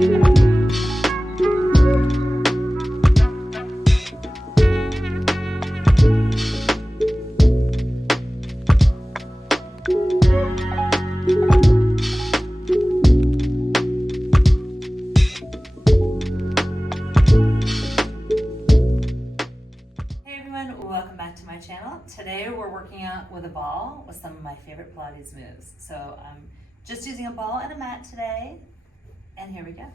Welcome back to my channel. Today we're working out with a ball with some of my favorite Pilates moves. So I'm just using a ball and a mat today, and here we go.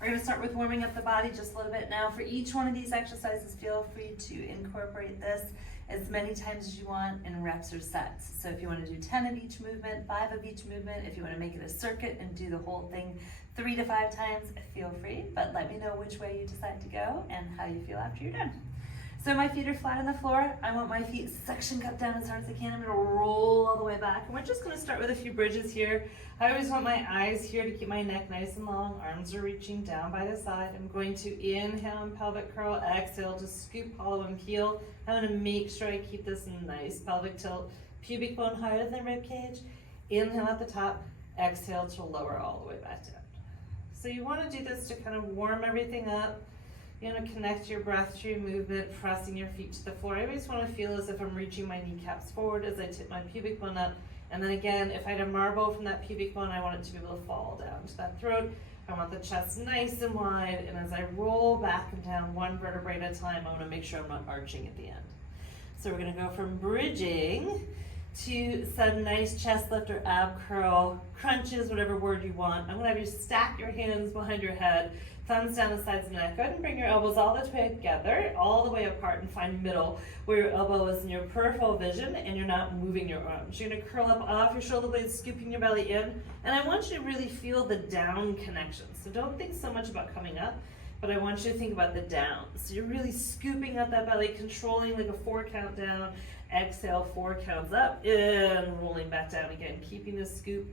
We're going to start with warming up the body just a little bit. Now for each one of these exercises, feel free to incorporate this as many times as you want in reps or sets. So if you want to do 10 of each movement, 5 of each movement, if you want to make it a circuit and do the whole thing 3 to 5 times, feel free, but let me know which way you decide to go and how you feel after you're done. So my feet are flat on the floor. I want my feet suction cupped down as hard as I can. I'm gonna roll all the way back. And we're just gonna start with a few bridges here. I always want my eyes here to keep my neck nice and long. Arms are reaching down by the side. I'm going to inhale and pelvic curl, exhale to scoop, hollow, and peel. I'm gonna make sure I keep this nice pelvic tilt, pubic bone higher than the rib cage. Inhale at the top, exhale to lower all the way back down. So you wanna do this to kind of warm everything up. You're going to connect your breath to your movement, pressing your feet to the floor. I always want to feel as if I'm reaching my kneecaps forward as I tip my pubic bone up. And then again, if I had a marble from that pubic bone, I want it to be able to fall down to that throat. I want the chest nice and wide. And as I roll back and down one vertebrae at a time, I want to make sure I'm not arching at the end. So we're going to go from bridging to some nice chest lift or ab curl, crunches, whatever word you want. I'm going to have you stack your hands behind your head, thumbs down the sides of the neck. Go ahead and bring your elbows all the way together, all the way apart, and find middle where your elbow is in your peripheral vision and you're not moving your arms. You're going to curl up off your shoulder blades, scooping your belly in, and I want you to really feel the down connection. So don't think so much about coming up, but I want you to think about the down. So you're really scooping up that belly, controlling like a 4 count down. Exhale, 4 counts up, and rolling back down again, keeping the scoop,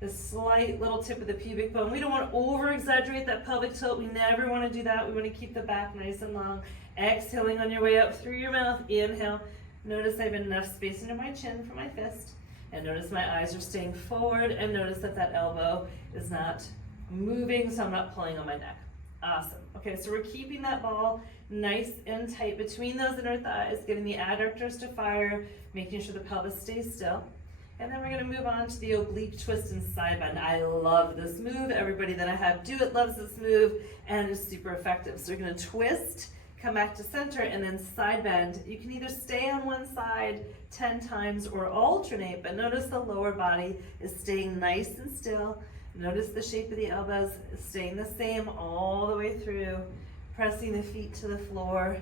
the slight little tip of the pubic bone. We don't want to over-exaggerate that pelvic tilt. We never want to do that. We want to keep the back nice and long. Exhaling on your way up through your mouth. Inhale. Notice I have enough space under my chin for my fist. And notice my eyes are staying forward. And notice that that elbow is not moving, so I'm not pulling on my neck. Awesome. Okay, so we're keeping that ball nice and tight between those inner thighs, getting the adductors to fire, making sure the pelvis stays still. And then we're going to move on to the oblique twist and side bend. I love this move. Everybody that I have do it loves this move, and it's super effective. So we're going to twist, come back to center, and then side bend. You can either stay on one side 10 times or alternate, but notice the lower body is staying nice and still. Notice the shape of the elbows is staying the same all the way through. Pressing the feet to the floor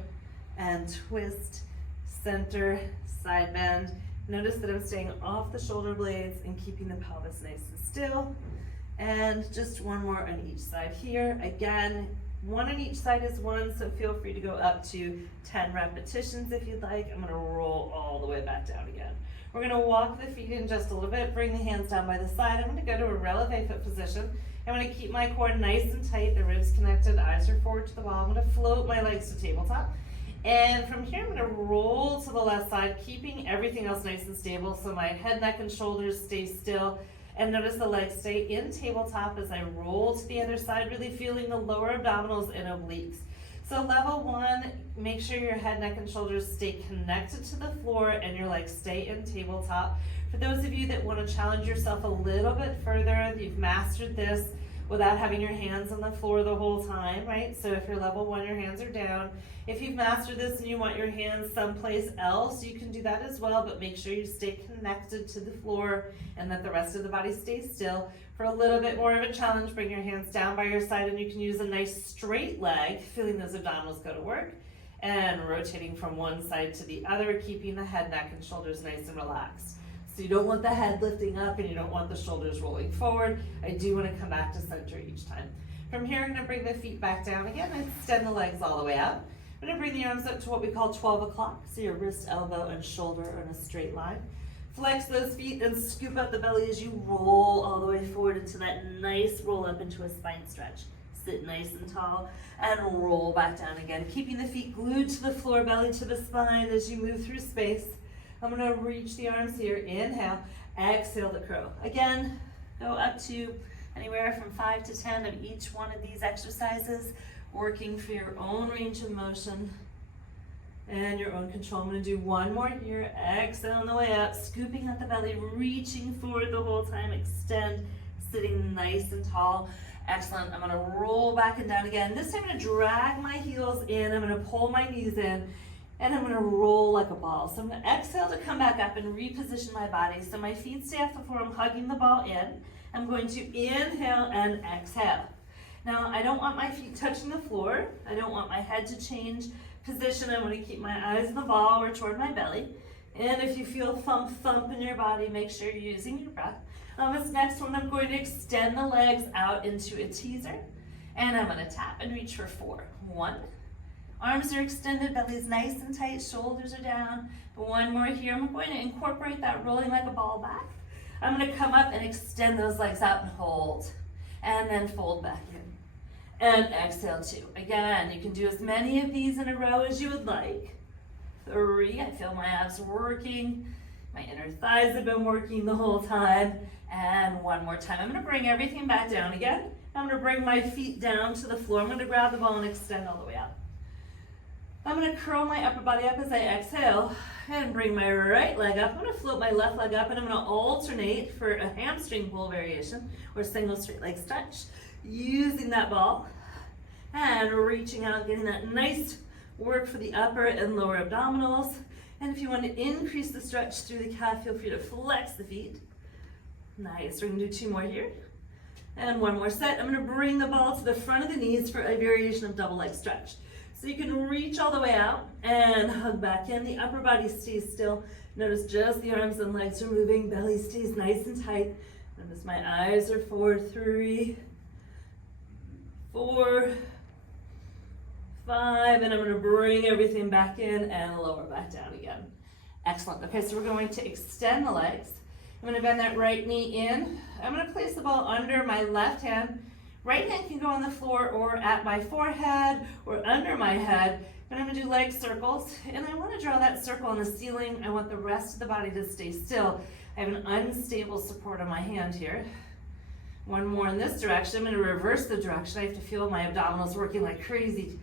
and twist, center, side bend. Notice that I'm staying off the shoulder blades and keeping the pelvis nice and still. And just one more on each side here. Again, 1 on each side is 1, so feel free to go up to 10 repetitions if you'd like. I'm going to roll all the way back down again. We're going to walk the feet in just a little bit, bring the hands down by the side. I'm going to go to a releve foot position. I'm going to keep my core nice and tight, the ribs connected, eyes are forward to the wall. I'm going to float my legs to tabletop. And from here, I'm going to roll to the left side, keeping everything else nice and stable so my head, neck, and shoulders stay still. And notice the legs stay in tabletop as I roll to the other side, really feeling the lower abdominals and obliques. So level 1, make sure your head, neck, and shoulders stay connected to the floor and your legs stay in tabletop. For those of you that want to challenge yourself a little bit further, you've mastered this without having your hands on the floor the whole time, right? So if you're level 1, your hands are down. If you've mastered this and you want your hands someplace else, you can do that as well, but make sure you stay connected to the floor and that the rest of the body stays still. For a little bit more of a challenge, bring your hands down by your side and you can use a nice straight leg, feeling those abdominals go to work, and rotating from one side to the other, keeping the head, neck, and shoulders nice and relaxed. So you don't want the head lifting up and you don't want the shoulders rolling forward. I do want to come back to center each time. From here, I'm going to bring the feet back down again and extend the legs all the way out. I'm going to bring the arms up to what we call 12 o'clock. So your wrist, elbow, and shoulder are in a straight line. Flex those feet and scoop out the belly as you roll all the way forward into that nice roll up into a spine stretch. Sit nice and tall and roll back down again, keeping the feet glued to the floor, belly to the spine as you move through space. I'm going to reach the arms here. Inhale, exhale to crow. Again, go up to Anywhere from 5 to 10 of each one of these exercises, working for your own range of motion and your own control. I'm gonna do one more here. Exhale on the way up, scooping at the belly, reaching forward the whole time, extend, sitting nice and tall. Excellent. I'm gonna roll back and down again. This time I'm gonna drag my heels in, I'm gonna pull my knees in, and I'm gonna roll like a ball. So I'm gonna exhale to come back up and reposition my body. So my feet stay off the floor, I'm hugging the ball in. I'm going to inhale and exhale. Now, I don't want my feet touching the floor. I don't want my head to change position. I want to keep my eyes on the ball or toward my belly. And if you feel thump thump in your body, make sure you're using your breath. This next one, I'm going to extend the legs out into a teaser. And I'm going to tap and reach for 4. 1. Arms are extended, belly's nice and tight, shoulders are down. One more here. I'm going to incorporate that rolling like a ball back. I'm going to come up and extend those legs out and hold. And then fold back in. And exhale 2. Again, you can do as many of these in a row as you would like. 3, I feel my abs working. My inner thighs have been working the whole time. And one more time. I'm going to bring everything back down again. I'm going to bring my feet down to the floor. I'm going to grab the ball and extend all the way up. I'm going to curl my upper body up as I exhale and bring my right leg up. I'm going to float my left leg up and I'm going to alternate for a hamstring pull variation or single straight leg stretch. Using that ball and reaching out, getting that nice work for the upper and lower abdominals. And if you want to increase the stretch through the calf, feel free to flex the feet. Nice. We're going to do 2 more here. And one more set. I'm going to bring the ball to the front of the knees for a variation of double leg stretch. So you can reach all the way out and hug back in. The upper body stays still. Notice just the arms and legs are moving. Belly stays nice and tight. Notice my eyes are forward. 3, 4, 5, and I'm going to bring everything back in and lower back down again. Excellent. Okay, so we're going to extend the legs. I'm going to bend that right knee in. I'm going to place the ball under my left hand. Right hand can go on the floor or at my forehead or under my head. And I'm going to do leg circles. And I want to draw that circle on the ceiling. I want the rest of the body to stay still. I have an unstable support on my hand here. One more in this direction. I'm going to reverse the direction. I have to feel my abdominals working like crazy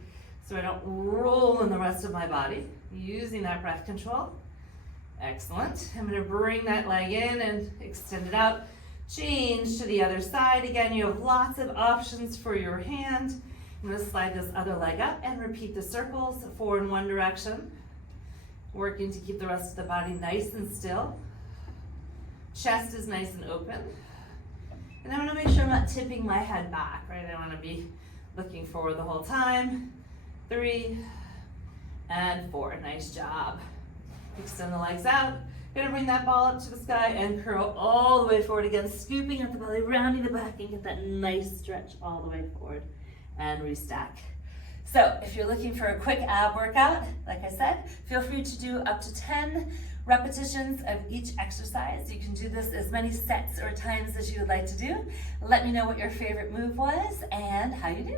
so I don't roll in the rest of my body. Using that breath control. Excellent. I'm going to bring that leg in and extend it out. Change to the other side. Again, you have lots of options for your hand. I'm going to slide this other leg up and repeat the circles, 4 in one direction. Working to keep the rest of the body nice and still. Chest is nice and open. And I want to make sure I'm not tipping my head back, right? I want to be looking forward the whole time. 3 and 4. Nice job. Extend the legs out. Gonna bring that ball up to the sky and curl all the way forward again, scooping at the belly, rounding the back, and get that nice stretch all the way forward and restack. So if you're looking for a quick ab workout, like I said, feel free to do up to 10 repetitions of each exercise. You can do this as many sets or times as you would like to do. Let me know what your favorite move was and how you do.